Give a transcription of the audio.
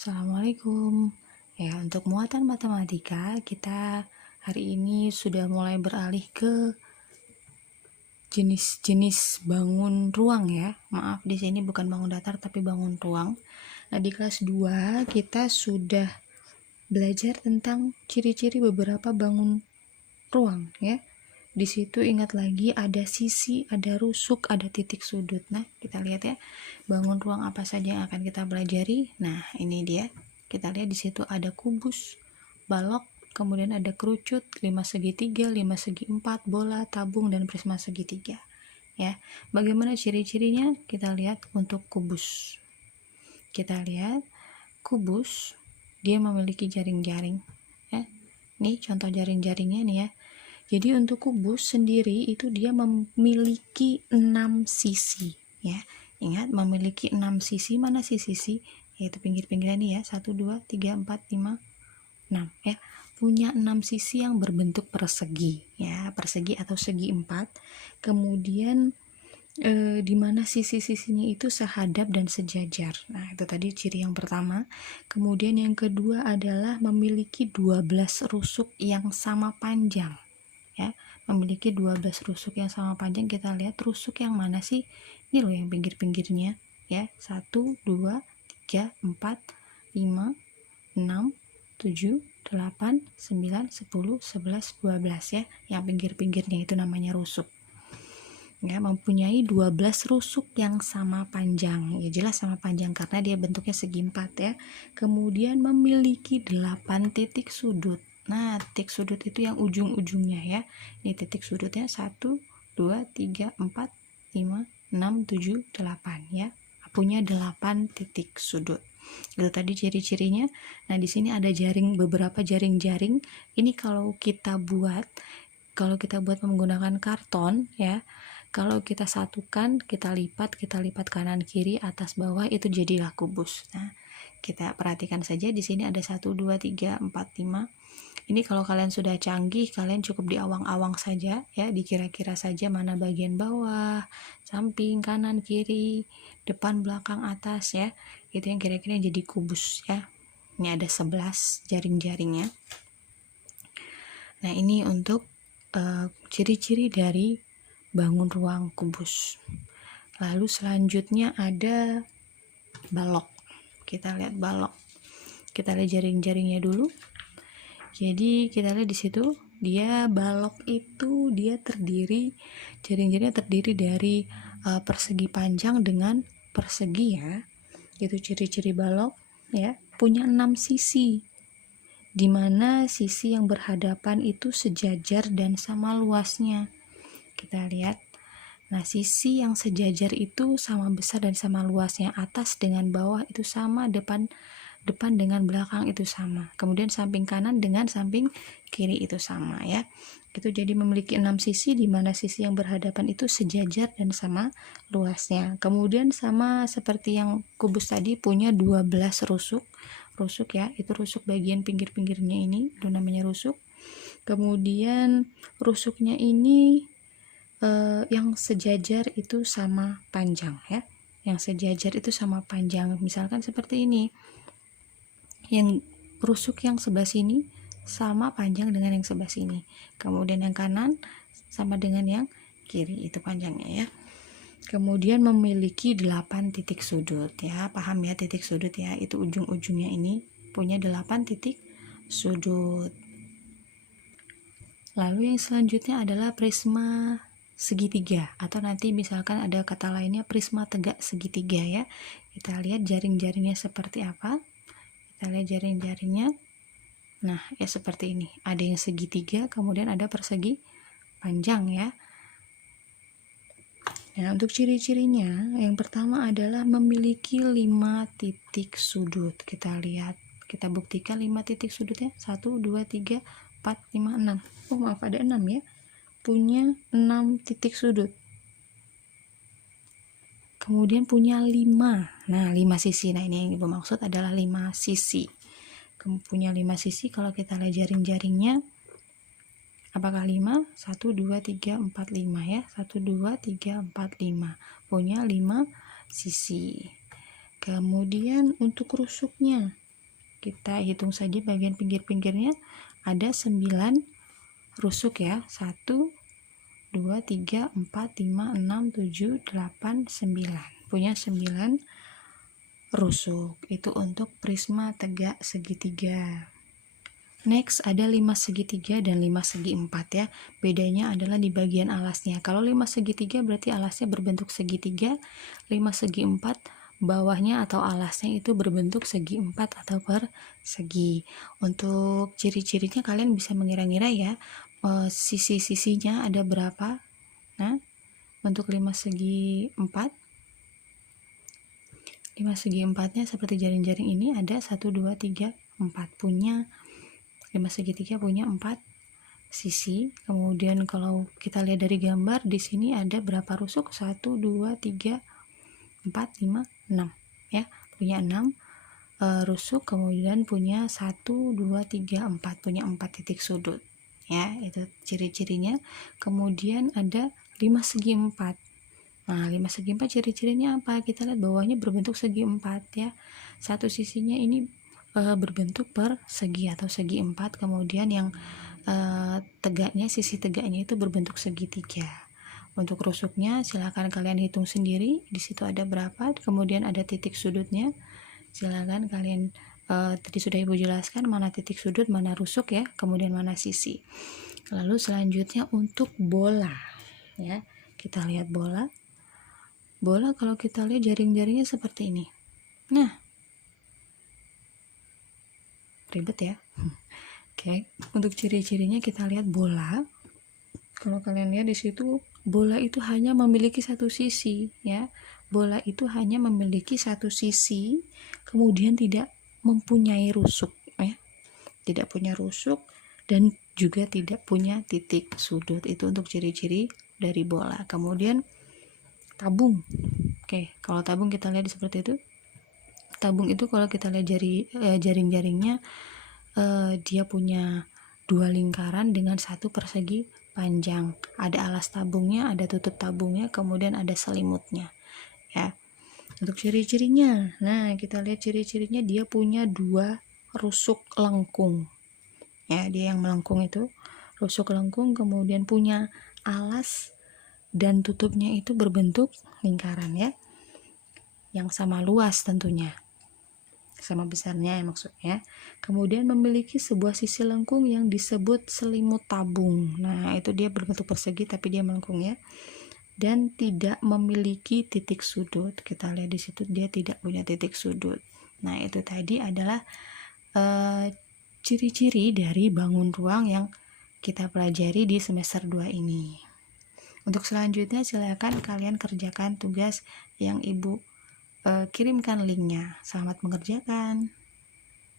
Assalamualaikum. Ya, untuk muatan matematika, kita hari ini sudah mulai beralih ke jenis-jenis bangun ruang ya. Maaf, di sini bukan bangun datar tapi bangun ruang. Nah, di kelas 2 kita sudah belajar tentang ciri-ciri beberapa bangun ruang ya. Di situ ingat lagi ada sisi, ada rusuk, ada titik sudut. Nah, kita lihat ya, bangun ruang apa saja yang akan kita pelajari. Nah, ini dia. Kita lihat di situ ada kubus, balok, kemudian ada kerucut, 5 segitiga, 5 segi 4, bola, tabung, dan prisma segitiga. Ya, bagaimana ciri-cirinya? Kita lihat untuk kubus. Kita lihat kubus, dia memiliki jaring-jaring. Ya, nih contoh jaring-jaringnya nih ya. Jadi untuk kubus sendiri itu dia memiliki 6 sisi. Ya, ingat memiliki 6 sisi. Mana sisi? Yaitu pinggir-pinggirnya nih ya, 1, 2, 3, 4, 5, 6 ya, punya 6 sisi yang berbentuk persegi ya, persegi atau segi 4. Kemudian di mana sisi-sisinya itu sehadap dan sejajar. Nah, itu tadi ciri yang pertama. Kemudian yang kedua adalah memiliki 12 rusuk yang sama panjang ya, memiliki 12 rusuk yang sama panjang. Kita lihat rusuk yang mana sih? Ini loh yang pinggir-pinggirnya ya, 1, 2, 3, 4, 5, 6, 7, 8, 9, 10, 11, 12 ya, yang pinggir-pinggirnya itu namanya rusuk ya, mempunyai 12 rusuk yang sama panjang ya, jelas sama panjang karena dia bentuknya segi 4 ya. Kemudian memiliki 8 titik sudut. Nah, titik sudut itu yang ujung-ujungnya ya, ini titik sudutnya 1, 2, 3, 4, 5, 6, 7, 8 ya, punya 8 titik sudut. Itu tadi ciri-cirinya. Nah, di sini ada jaring, beberapa jaring-jaring. Ini kalau kita buat menggunakan karton ya, kalau kita satukan, kita lipat kanan kiri, atas bawah, itu jadilah kubus. Nah, kita perhatikan saja di sini ada 1, 2, 3, 4, 5. Ini kalau kalian sudah canggih, kalian cukup di awang-awang saja ya, dikira-kira saja mana bagian bawah, samping, kanan, kiri, depan, belakang, atas ya. Itu yang kira-kira jadi kubus ya. Ini ada 11 jaring-jaringnya. Nah, ini untuk ciri-ciri dari bangun ruang kubus. Lalu selanjutnya ada balok. Kita lihat balok. Kita lihat jaring-jaringnya dulu. Jadi kita lihat di situ, dia balok itu dia terdiri, jaring-jaringnya terdiri dari persegi panjang dengan persegi ya. Itu ciri-ciri balok ya, punya 6 sisi. Di mana sisi yang berhadapan itu sejajar dan sama luasnya. Kita lihat. Nah, sisi yang sejajar itu sama besar dan sama luasnya, atas dengan bawah itu sama, depan dengan belakang itu sama. Kemudian samping kanan dengan samping kiri itu sama ya. Itu jadi memiliki 6 sisi, di mana sisi yang berhadapan itu sejajar dan sama luasnya. Kemudian sama seperti yang kubus tadi, punya 12 rusuk. Rusuk ya, itu rusuk bagian pinggir-pinggirnya ini, itu namanya rusuk. Kemudian rusuknya ini yang sejajar itu sama panjang ya, yang sejajar itu sama panjang. Misalkan seperti ini, yang rusuk yang sebelah sini sama panjang dengan yang sebelah sini, kemudian yang kanan sama dengan yang kiri, itu panjangnya ya. Kemudian memiliki 8 titik sudut ya, paham ya titik sudut ya, itu ujung-ujungnya ini punya 8 titik sudut. Lalu yang selanjutnya adalah prisma segitiga, atau nanti misalkan ada kata lainnya prisma tegak segitiga ya. Kita lihat jaring-jaringnya seperti apa. Kita lihat jaring-jaringnya. Nah, ya seperti ini. Ada yang segitiga, kemudian ada persegi panjang ya. Nah, untuk ciri-cirinya, yang pertama adalah memiliki 5 titik sudut. Kita lihat, kita buktikan 5 titik sudutnya. 1, 2, 3, 4, 5, 6. Oh, maaf, ada 6 ya. Punya 6 titik sudut. Kemudian punya 5. Nah, 5 sisi. Nah, ini yang Ibu maksud adalah 5 sisi. Punya 5 sisi. Kalau kita lihat jaring-jaringnya, apakah 5? 1, 2, 3, 4, 5 ya. 1, 2, 3, 4, 5. Punya 5 sisi. Kemudian untuk rusuknya, kita hitung saja bagian pinggir-pinggirnya ada 9 rusuk ya. 1 2 3 4 5 6 7 8 9, punya 9 rusuk. Itu untuk prisma tegak segitiga. Next ada 5 segitiga dan 5 segi 4 ya. Bedanya adalah di bagian alasnya. Kalau 5 segitiga berarti alasnya berbentuk segitiga, 5 segi 4 bawahnya atau alasnya itu berbentuk segi 4 atau persegi. Untuk ciri-cirinya kalian bisa mengira-ngira ya, sisi-sisinya ada berapa. Nah, untuk 5 segi 4, 5 segi 4-nya seperti jaring-jaring ini ada 1 2 3 4, punya 5 segitiga punya 4 sisi. Kemudian kalau kita lihat dari gambar di sini ada berapa rusuk? 1 2 3 4 5 6 ya, punya 6 rusuk. Kemudian punya 1 2 3 4, punya 4 titik sudut ya, itu ciri-cirinya. Kemudian ada 5 segi 4. Nah, 5 segi 4 ciri-cirinya apa? Kita lihat bawahnya berbentuk segi 4 ya. Satu sisinya ini berbentuk persegi atau segi 4, kemudian yang tegaknya, sisi tegaknya itu berbentuk segitiga. Untuk rusuknya silakan kalian hitung sendiri, di situ ada berapa, kemudian ada titik sudutnya. Silakan kalian tadi sudah ibu jelaskan mana titik sudut, mana rusuk ya, kemudian mana sisi. Lalu selanjutnya untuk bola ya, kita lihat bola. Bola kalau kita lihat jaring-jaringnya seperti ini. Nah, ribet ya. Oke, untuk ciri-cirinya kita lihat bola. Kalau kalian lihat di situ, bola itu hanya memiliki satu sisi ya. Bola itu hanya memiliki satu sisi, kemudian tidak mempunyai rusuk ya. Tidak punya rusuk dan juga tidak punya titik sudut. Itu untuk ciri-ciri dari bola. Kemudian tabung. Oke, kalau tabung kita lihat seperti itu. Tabung itu kalau kita lihat jaring-jaringnya, dia punya 2 lingkaran dengan 1 persegi panjang. Ada alas tabungnya, ada tutup tabungnya, kemudian ada selimutnya ya. Untuk ciri-cirinya, nah kita lihat ciri-cirinya, dia punya 2 rusuk lengkung ya, dia yang melengkung itu rusuk lengkung, kemudian punya alas dan tutupnya itu berbentuk lingkaran ya, yang sama luas tentunya, sama besarnya maksudnya. Kemudian memiliki sebuah sisi lengkung yang disebut selimut tabung. Nah, itu dia berbentuk persegi tapi dia melengkung ya. Dan tidak memiliki titik sudut. Kita lihat di situ dia tidak punya titik sudut. Nah, itu tadi adalah ciri-ciri dari bangun ruang yang kita pelajari di semester 2 ini. Untuk selanjutnya silakan kalian kerjakan tugas yang Ibu kirimkan linknya. Selamat mengerjakan.